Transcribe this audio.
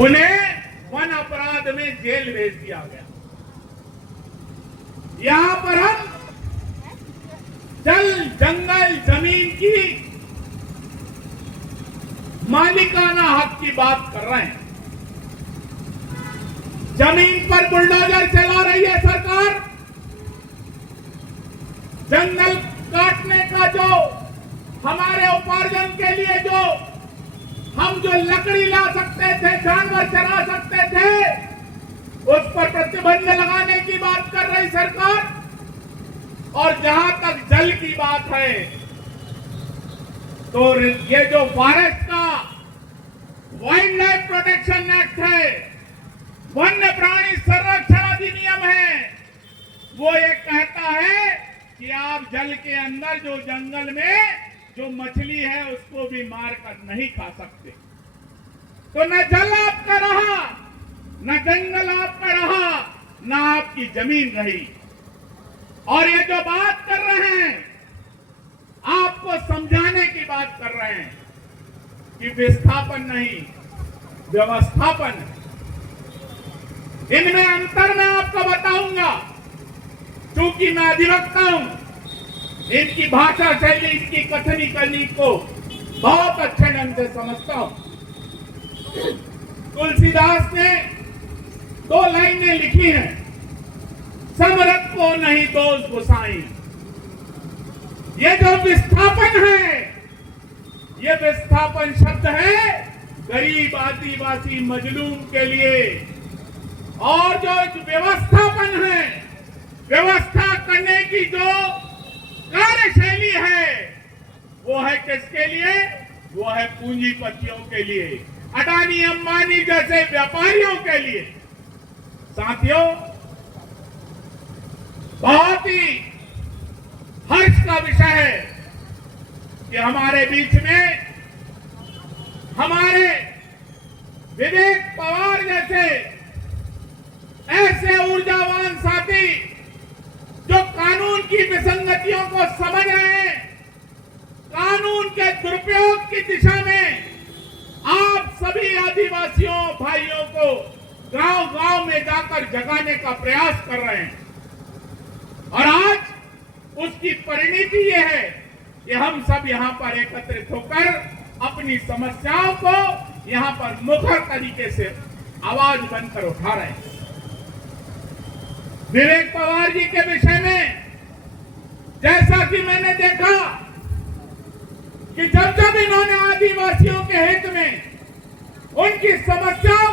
उन्हें वन अपराध में जेल भेज दिया गया। यहां पर हम जल, जंगल, जमीन की मालिकाना हक की बात कर रहे हैं। जमीन पर बुलडोजर चला रही है सरकार। जंगल काटने का जो हमारे उपार्जन के लिए जो हम जो लकड़ी ला सकते थे, जानवर चरा सकते थे, उस पर प्रतिबंध लगाने की बात कर रही सरकार। और जहां तक जल की बात है तो ये जो फॉरेस्ट का वाइल्ड लाइफ प्रोटेक्शन एक्ट है, वन्य प्राणी संरक्षण अधिनियम है, वो ये कहता है कि आप जल के अंदर जो जंगल में जो मछली है उसको भी मारकर नहीं खा सकते। तो न जल आपका रहा, न जंगल आपका रहा, न आपकी जमीन रही। और ये जो बात कर रहे हैं, आपको समझाने की बात कर रहे हैं कि विस्थापन नहीं, व्यवस्थापन है। इनमें अंतर मैं आपको बताऊंगा, क्योंकि मैं अधिवक्ता हूं। इनकी भाषा शैली, इनकी कथनी करनी को बहुत अच्छे ढंग से समझता हूं। तुलसीदास ने 2 लाइनें लिखी हैं, समरथ को नहीं दोष गुसाई। ये जो विस्थापन है, ये विस्थापन शब्द है गरीब आदिवासी मजलूम के लिए। और जो व्यवस्थापन है, व्यवस्था करने की जो कार्यशैली है, वो है किसके लिए? वो है पूंजीपतियों के लिए, अडानी अंबानी जैसे व्यापारियों के लिए। साथियों, बहुत ही हर्ष का विषय है कि हमारे बीच में हमारे विवेक पवार जैसे ऐसे ऊर्जावान साथी जो कानून की विसंगतियों को समझ रहे हैं, कानून के दुरुपयोग की दिशा में आप सभी आदिवासियों भाइयों को गांव-गांव में जाकर जगाने का प्रयास कर रहे हैं। और आज उसकी परिणति यह है कि हम सब यहां पर एकत्रित होकर अपनी समस्याओं को यहां पर मुखर तरीके से आवाज बनकर उठा रहे हैं। विवेक पवार जी के विषय में जैसा कि मैंने देखा कि जब जब इन्होंने आदिवासियों के हित में, उनकी समस्याओं